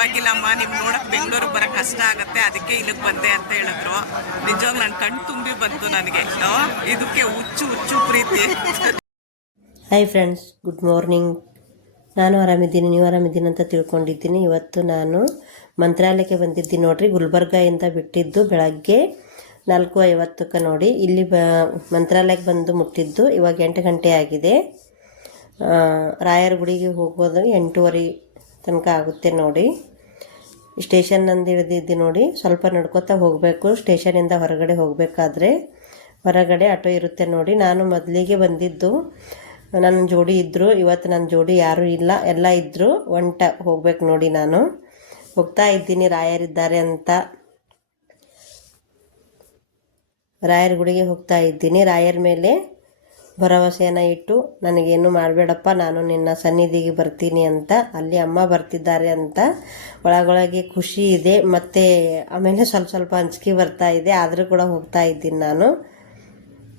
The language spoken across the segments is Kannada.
ಪರವಾಗಿಲ್ಲಮ್ಮ ನಿಮ್ ನೋಡಕ್ ಬೆಂಗಳೂರಿಗೆ ಬರಕ್ ಕಷ್ಟ ಆಗತ್ತೆ. ಅದಕ್ಕೆ ಇಲ್ಲಿಗೆ ಬಂದೆ ಅಂತ ಹೇಳಿದ್ರು. ನಿಜವಾಗ ನನ್ ಕಣ್ಣು ತುಂಬಿ ಬಂತು ನನಗೆ. ಇದಕ್ಕೆ ಹುಚ್ಚು ಹುಚ್ಚು ಪ್ರೀತಿ. ಹಾಯ್ ಫ್ರೆಂಡ್ಸ್ ಗುಡ್ ಮಾರ್ನಿಂಗ್ ನಾನು ಆರಾಮಿದ್ದೀನಿ, ನೀವು ಆರಾಮಿದ್ದೀನಿ ಅಂತ ತಿಳ್ಕೊಂಡಿದ್ದೀನಿ. ಇವತ್ತು ನಾನು ಮಂತ್ರಾಲಯಕ್ಕೆ ಬಂದಿದ್ದೀನಿ ನೋಡ್ರಿ. ಗುಲ್ಬರ್ಗಾಯಿಂದ ಬಿಟ್ಟಿದ್ದು ಬೆಳಗ್ಗೆ ನಾಲ್ಕು ಐವತ್ತಕ್ಕೆ ನೋಡಿ. ಇಲ್ಲಿ ಬ, ಮಂತ್ರಾಲಯಕ್ಕೆ ಬಂದು ಮುಟ್ಟಿದ್ದು. ಇವಾಗ ಎಂಟು ಗಂಟೆ ಆಗಿದೆ. ರಾಯರ ಗುಡಿಗೆ ಹೋಗೋದು ಎಂಟೂವರೆ ತನಕ ಆಗುತ್ತೆ ನೋಡಿ. ಸ್ಟೇಷನ್ ನಂದು ಇಳಿದಿದ್ದು ನೋಡಿ ಸ್ವಲ್ಪ ನಡ್ಕೋತಾ ಹೋಗಬೇಕು. ಸ್ಟೇಷನಿಂದ ಹೊರಗಡೆ ಹೋಗಬೇಕಾದ್ರೆ ಹೊರಗಡೆ ಆಟೋ ಇರುತ್ತೆ ನೋಡಿ. ನಾನು ಮೊದಲಿಗೆ ಬಂದಿದ್ದು, ನನ್ನ ಜೋಡಿ ಇದ್ದರು ಇವತ್ತು ನನ್ನ ಜೋಡಿ ಯಾರೂ ಇಲ್ಲ. ಎಲ್ಲ ಇದ್ದರು ಒಂಟ ಹೋಗ್ಬೇಕು ನೋಡಿ ನಾನು. ಹೋಗ್ತಾ ಇದ್ದೀನಿ. ರಾಯರಿದ್ದಾರೆ ಅಂತ. ರಾಯರ ಗುಡಿಗೆ ಹೋಗ್ತಾ ಇದ್ದೀನಿ. ರಾಯರ ಮೇಲೆ ಭರವಸೆಯನ್ನು ಇಟ್ಟು, ನನಗೇನು ಮಾಡಬೇಡಪ್ಪ, ನಾನು ನಿನ್ನ ಸನ್ನಿಧಿಗೆ ಬರ್ತೀನಿ ಅಂತ, ಅಲ್ಲಿ ಅಮ್ಮ ಬರ್ತಿದ್ದಾರೆ ಅಂತ ಒಳಗೊಳಗೆ ಖುಷಿ ಇದೆ. ಮತ್ತು ಆಮೇಲೆ ಸ್ವಲ್ಪ ಸ್ವಲ್ಪ ಅಂಜಿಕೆ ಬರ್ತಾ ಇದೆ. ಆದರೂ ಕೂಡ ಹೋಗ್ತಾ ಇದ್ದೀನಿ ನಾನು.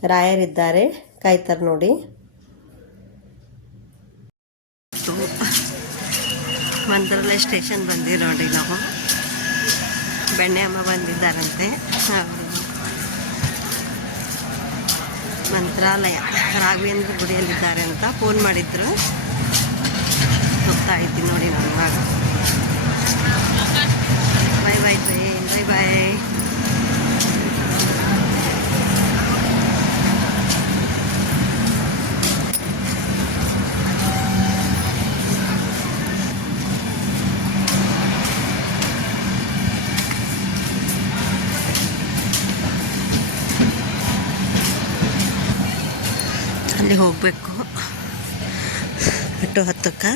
ರಾಯರಿದ್ದಾರೆ. ಕಾಯ್ತಾರೆ ನೋಡಿ. ಮಂತ್ರಾಲಯ ಸ್ಟೇಷನ್ ಬಂದಿ ನೋಡಿ ನಾವು. ಬೆಣ್ಣೆ ಅಮ್ಮ ಬಂದಿದ್ದಾರಂತೆ. ಮಂತ್ರಾಲಯ ರಾಘವೇಂದ್ರ ಗುಡಿಯಲ್ಲಿದ್ದಾರೆ ಅಂತ ಫೋನ್ ಮಾಡಿದ್ರು. ಇದ್ದೀನಿ ನೋಡಿ ನಾನು ಇವಾಗ. ಅಲ್ಲಿ ಹೋಗಬೇಕು. ಅಟ್ಟು ಹತ್ತಕ್ಕೆ.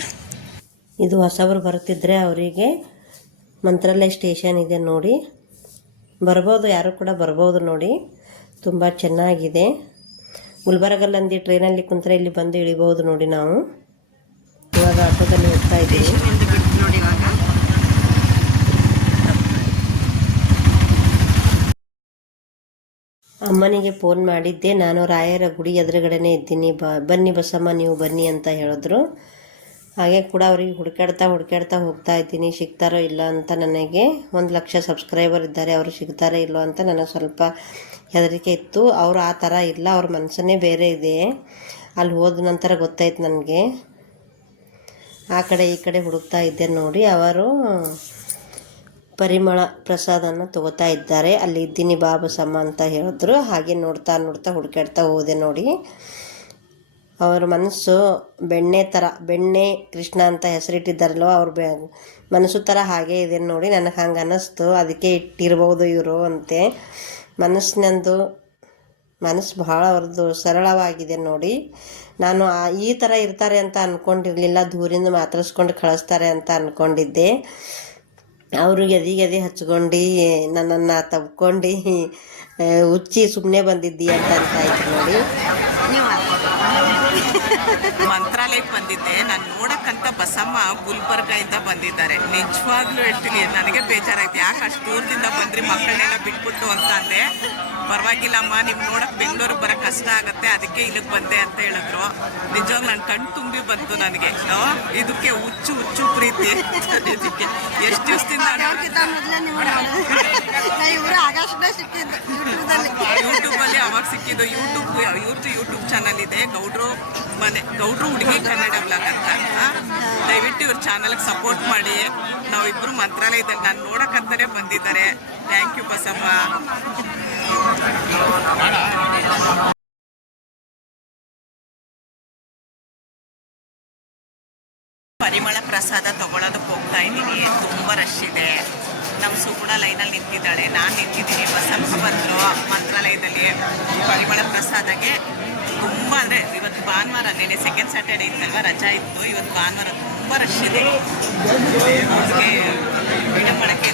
ಇದು ಹೊಸಬ್ರು ಬರ್ತಿದ್ರೆ ಅವರಿಗೆ ಮಂತ್ರಾಲಯ ಸ್ಟೇಷನ್ ಇದೆ ನೋಡಿ. ಬರ್ಬೋದು, ಯಾರು ಕೂಡ ಬರ್ಬೋದು ನೋಡಿ. ತುಂಬ ಚೆನ್ನಾಗಿದೆ. ಗುಲ್ಬರ್ಗಲ್ಲಂದು ಟ್ರೈನಲ್ಲಿ ಕುಂತ್ರೆ ಇಲ್ಲಿ ಬಂದು ಇಳಿಬೋದು ನೋಡಿ ನಾವು. ಇವಾಗ ಆಟೋದಲ್ಲಿ ಹೋಗ್ತಾ ಇದ್ದೀವಿ ನೋಡಿ ಇವಾಗ ಅಮ್ಮನಿಗೆ ಫೋನ್ ಮಾಡಿದ್ದೆ, ನಾನು ರಾಯರ ಗುಡಿ ಎದುರುಗಡೆನೇ ಇದ್ದೀನಿ, ಬ, ಬನ್ನಿ ಬಸಮ್ಮ, ನೀವು ಬನ್ನಿ ಅಂತ ಹೇಳಿದ್ರು. ಹಾಗೆ ಕೂಡ ಅವರಿಗೆ ಹುಡುಕಾಡ್ತಾ ಹುಡುಕಾಡ್ತಾ ಹೋಗ್ತಾ ಇದ್ದೀನಿ, ಸಿಗ್ತಾರೋ ಇಲ್ಲ ಅಂತ ನನಗೆ ಒಂದು ಲಕ್ಷ ಸಬ್ಸ್ಕ್ರೈಬರ್ ಇದ್ದಾರೆ, ಅವರು ಸಿಗ್ತಾರೋ ಇಲ್ಲೋ ಅಂತ ನನಗೆ ಸ್ವಲ್ಪ ಹೆದರಿಕೆ ಇತ್ತು. ಅವರು ಆ ಥರ ಇಲ್ಲ, ಅವ್ರ ಮನಸ್ಸನ್ನೇ ಬೇರೆ ಇದೆ. ಅಲ್ಲಿ ಹೋದ ನಂತರ ಗೊತ್ತಾಯ್ತು ನನಗೆ. ಆ ಕಡೆ ಈ ಕಡೆ ಹುಡುಕ್ತಾ ಇದ್ದೆ ನೋಡಿ, ಅವರು ಪರಿಮಳ ಪ್ರಸಾದನ ತಗೋತಾ ಇದ್ದಾರೆ. ಅಲ್ಲಿ ಇದ್ದೀನಿ ಬಾಬಸಮ್ಮ ಅಂತ ಹೇಳಿದ್ರು. ಹಾಗೆ ನೋಡ್ತಾ ನೋಡ್ತಾ ಹುಡುಕಾಡ್ತಾ ಹೋದೆ ನೋಡಿ. ಅವರ ಮನಸ್ಸು ಬೆಣ್ಣೆ ಥರ ಬೆಣ್ಣೆ ಕೃಷ್ಣ ಅಂತ ಹೆಸರಿಟ್ಟಿದ್ದಾರಲ್ವ, ಅವ್ರ ಬೆ, ಮನಸ್ಸು ಥರ ಹಾಗೆ ಇದೆ ನೋಡಿ. ನನಗೆ ಹಂಗೆ ಅನ್ನಿಸ್ತು ಅದಕ್ಕೆ ಇಟ್ಟಿರ್ಬೋದು ಇವರು ಅಂತೆ. ಮನಸ್ಸಿನಂದು, ಮನಸ್ಸು ಭಾಳ ಅವ್ರದ್ದು ಸರಳವಾಗಿದೆ ನೋಡಿ. ನಾನು ಈ ಥರ ಇರ್ತಾರೆ ಅಂತ ಅಂದ್ಕೊಂಡಿರಲಿಲ್ಲ ದೂರಿಂದ ಮಾತಾಡಿಸ್ಕೊಂಡು ಕಳಿಸ್ತಾರೆ ಅಂತ ಅಂದ್ಕೊಂಡಿದ್ದೆ ಅವರು ಎದೆ ಎದೆ ಹಚ್ಕೊಂಡು ನನ್ನನ್ನು ತಬ್ಕೊಂಡು ಉಚ್ಚಿ ಹುಚ್ಚಿ ಸುಮ್ಮನೆ ಬಂದಿದ್ದೀಯ ಅಂತ ಅಂತ ಆಯ್ತು ನೋಡಿ ನೋಡಕ್ಕಂತ ಬಸಮ್ಮ ಗುಲ್ಬರ್ಗ ಇಂದ ಬಂದಿದ್ದಾರೆ. ನಿಜವಾಗ್ಲೂ ಹೇಳ್ತೀನಿ ನನಗೆ ಬೇಜಾರಾಯ್ತು. ಯಾಕೆ ಅಷ್ಟು ದೂರದಿಂದ ಬಂದ್ರಿ ಮಕ್ಕಳನ್ನೆಲ್ಲ ಬಿಟ್ಬಿಟ್ಟು ಅಂತ ಅಂದೆ. ಪರವಾಗಿಲ್ಲಮ್ಮ ನಿಮ್ ನೋಡಕ್ಕೆ ಬೆಂಗಳೂರಿಗೆ ಬರಕ್ ಕಷ್ಟ ಆಗುತ್ತೆ ಅದಕ್ಕೆ ಇಲ್ಲಿಗೆ ಬಂದೆ ಅಂತ ಹೇಳಿದ್ರು. ನಿಜವಾಗ್ ನನ್ನ ಕಣ್ ತುಂಬಿ ಬಂತು ನನಗೆ. ಇದಕ್ಕೆ ಹುಚ್ಚು ಹುಚ್ಚು ಪ್ರೀತಿ. ಇದಕ್ಕೆ ಎಷ್ಟು ದಿವಸದಿಂದ ಅವಾಗ ಸಿಕ್ಕಿದ್ದು. ಯೂಟ್ಯೂಬ್ ಇವ್ರದ್ದು ಯೂಟ್ಯೂಬ್ ಚಾನಲ್ ಇದೆ. ಗೌಡ್ರು ಮನೆ ಗೌಡ್ರು ಹುಡುಗಿ ಕನ್ನಡ ಬ್ಲಾಗ್ ಅಂತ. ದಯವಿಟ್ಟು ಇವ್ರ ಚಾನಲ್ಗೆ ಸಪೋರ್ಟ್ ಮಾಡಿ. ನಾವಿಬ್ರು ಮಂತ್ರಾಲಯದಲ್ಲಿ ನಾನು ನೋಡೋಕ್ಕಂತಾನೆ ಬಂದಿದ್ದಾರೆ. ಥ್ಯಾಂಕ್ ಯು ಬಸಮ್ಮ ಪರಿಮಳ ಪ್ರಸಾದ ತಗೊಳ್ಳೋದಕ್ಕೆ ಹೋಗ್ತಾ ಇದ್ದೀನಿ. ತುಂಬ ರಶ್ ಇದೆ. ನಮ್ಮ ಸುಗುಣ ಲೈನಲ್ಲಿ ನಿಂತಿದ್ದಾಳೆ. ನಾನು ನಿಂತಿದ್ದೀನಿ. ಬಸಪ್ಪ ಬಂದರು ಮಂತ್ರಾಲಯದಲ್ಲಿ. ಪರಿಮಳ ಪ್ರಸಾದಗೆ ತುಂಬ ಅಂದರೆ ಇವತ್ತು ಭಾನುವಾರ ನೆನೆ ಸೆಕೆಂಡ್ ಸ್ಯಾಟರ್ಡೆ ಇತ್ತಲ್ವ? ರಜಾ ಇತ್ತು. ಇವತ್ತು ಭಾನುವಾರ ತುಂಬ ರಶ್ ಇದೆ. ಮಾಡೋಕ್ಕೆ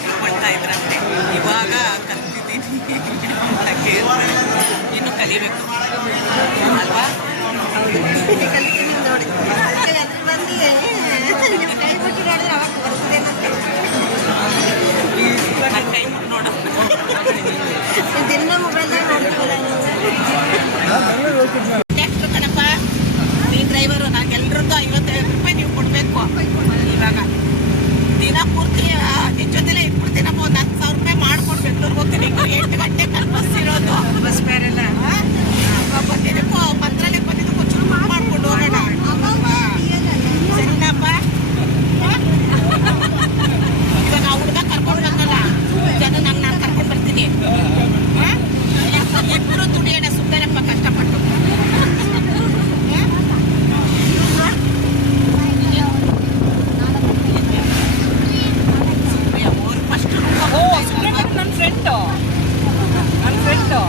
ನನ್ನ ಫ್ರೆಂಡು ನನ್ನ ಫ್ರೆಂಡು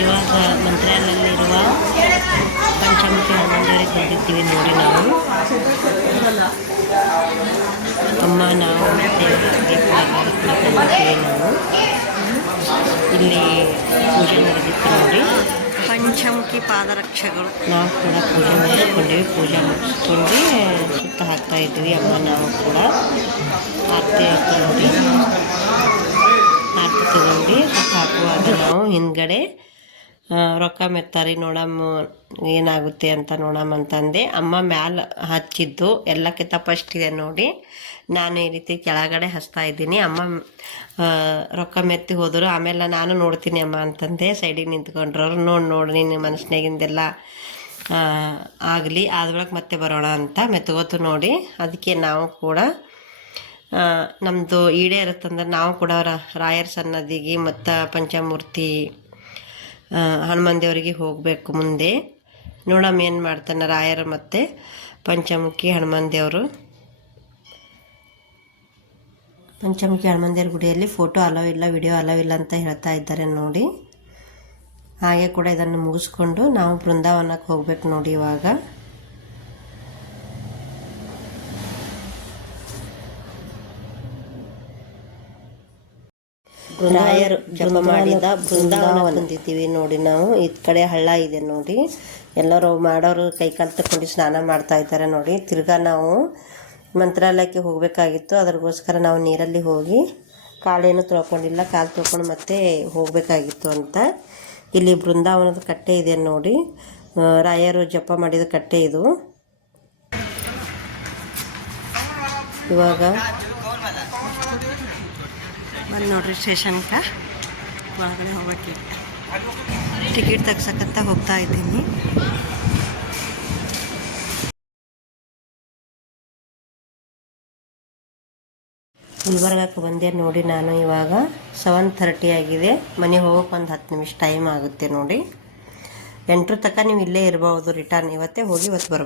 ಇವಾಗ ಮಂತ್ರಾಲಯಲ್ಲಿರುವ ಪಂಚಮುಖಿ ಹನ್ನೊಂದರಿಗೆ ಬಂದಿದ್ದೀವಿ ನೋಡಿ ನಾವು. ಅಮ್ಮ ನಾವು ನಾವು. ಇಲ್ಲಿ ಪೂಜೆ ನಡೆದಿತ್ತು ನೋಡಿ. ಪಂಚಮುಖಿ ಪಾದರಕ್ಷೆಗಳು. ನಾವು ಕೂಡ ಪೂಜೆ ಮುಗಿಸ್ಕೊಂಡ್ವಿ ಪೂಜೆ ಮಾಡಿಸ್ಕೊಂಡು ಸುತ್ತ ಹಾಕ್ತಾ ಇದ್ವಿ, ಅಮ್ಮ, ನಾವು ಕೂಡ. ಆರತಿ ಆಯ್ತು ನೋಡಿ. ತಗೊಂಡು ಸುತ್ತ ಹಾಕುವಾಗ ನಾವು ಹಿಂದ್ಗಡೆ ರೊಕ್ಕ ಮೆತ್ತಾರಿ ನೋಡಮ್ಮ ಏನಾಗುತ್ತೆ ಅಂತ ನೋಡಮ್ಮ ಅಂತಂದೆ. ಅಮ್ಮ ಮ್ಯಾಲ ಹಚ್ಚಿದ್ದು, ಎಲ್ಲಕ್ಕಿಂತ ಫಸ್ಟ್ ಇದೆ ನೋಡಿ. ನಾನು ಈ ರೀತಿ ಕೆಳಗಡೆ ಹಚ್ತಾ ಇದ್ದೀನಿ. ಅಮ್ಮ ರೊಕ್ಕ ಮೆತ್ತಿ ಹೋದರು. ಆಮೇಲೆ ನಾನು ನೋಡ್ತೀನಿ ಅಮ್ಮ ಅಂತಂದೆ. ಸೈಡಿಗೆ ನಿಂತ್ಕೊಂಡ್ರವ್ರು, ನೋಡಿ ನೋಡಿ ನಿನ್ನ ಮನಸ್ಸಿನಾಗಿಂದೆಲ್ಲ ಆಗಲಿ, ಆದ್ರೊಳಗೆ ಮತ್ತೆ ಬರೋಣ ಅಂತ ಮೆತ್ಕೋತು ನೋಡಿ. ಅದಕ್ಕೆ ನಾವು ಕೂಡ ನಮ್ಮದು ಈಡೇ ಇರುತ್ತಂದ್ರೆ ನಾವು ಕೂಡ ರಾಯರ್ ಸನ್ನದಿಗೆ ಮತ್ತು ಪಂಚಮೂರ್ತಿ ಹನುಮಾನ್ ದೇವರಿಗೆ ಹೋಗಬೇಕು ಮುಂದೆ. ನೋಡಮ್ಮ ಏನು ಮಾಡ್ತಾನೆ ರಾಯರು ಮತ್ತು ಪಂಚಮುಖಿ ಹನುಮಾನ್ ದೇವರು ಪಂಚಮುಖಿ ಹನುಮಾನ್ ದೇವ್ರ ಗುಡಿಯಲ್ಲಿ ಫೋಟೋ ಅಲೋ ಇಲ್ಲ ವಿಡಿಯೋ ಅಲೋ ಇಲ್ಲ ಅಂತ ಹೇಳ್ತಾ ಇದ್ದಾರೆ ನೋಡಿ. ಹಾಗೆ ಕೂಡ ಇದನ್ನು ಮುಗಿಸ್ಕೊಂಡು ನಾವು ಬೃಂದಾವನಕ್ಕೆ ಹೋಗ್ಬೇಕು ನೋಡಿ ಇವಾಗ. ರಾಯರು ಜಪ ಮಾಡಿದ ಬೃಂದಾವನ ಬಂದಿದ್ದೀವಿ ನೋಡಿ ನಾವು. ಈ ಕಡೆ ಹಳ್ಳ ಇದೆ ನೋಡಿ. ಎಲ್ಲರೂ ಮಾಡೋರು ಕೈ ಕಾಲು ತಕೊಂಡು ಸ್ನಾನ ಮಾಡ್ತಾ ಇದ್ದಾರೆ ನೋಡಿ. ತಿರ್ಗಾ ನಾವು ಮಂತ್ರಾಲಯಕ್ಕೆ ಹೋಗಬೇಕಾಗಿತ್ತು. ಅದ್ರಗೋಸ್ಕರ ನಾವು ನೀರಲ್ಲಿ ಹೋಗಿ ಕಾಲೇನು ತೊಳ್ಕೊಂಡಿಲ್ಲ. ಕಾಲು ತೊಳ್ಕೊಂಡು ಮತ್ತೆ ಹೋಗಬೇಕಾಗಿತ್ತು ಅಂತ. ಇಲ್ಲಿ ಬೃಂದಾವನದ ಕಟ್ಟೆ ಇದೆ ನೋಡಿ. ರಾಯರು ಜಪ ಮಾಡಿದ ಕಟ್ಟೆ ಇದು. ಇವಾಗ ಬಂದು ನೋಡ್ರಿ ಸ್ಟೇಷನ್ಗೆ ಒಳಗಡೆ ಹೋಗಬೇಕು. ಟಿಕೆಟ್ ತೆಗ್ಸಕ್ಕಂತ ಹೋಗ್ತಾ ಇದ್ದೀನಿ. ಗುಲ್ಬರ್ಗಕ್ಕೆ ಬಂದೆ ನೋಡಿ ನಾನು ಇವಾಗ ಸೆವೆನ್ ಥರ್ಟಿ ಆಗಿದೆ. ಮನೆ ಹೋಗೋಕೆ ಒಂದು ಹತ್ತು ನಿಮಿಷ ಟೈಮ್ ಆಗುತ್ತೆ ನೋಡಿ. ಎಂಟ್ರ ತನಕ ನೀವು ಇಲ್ಲೇ ಇರ್ಬೋದು ರಿಟರ್ನ್ ಇವತ್ತೇ ಹೋಗಿ ಇವತ್ತು ಬರ್ಬೋದು.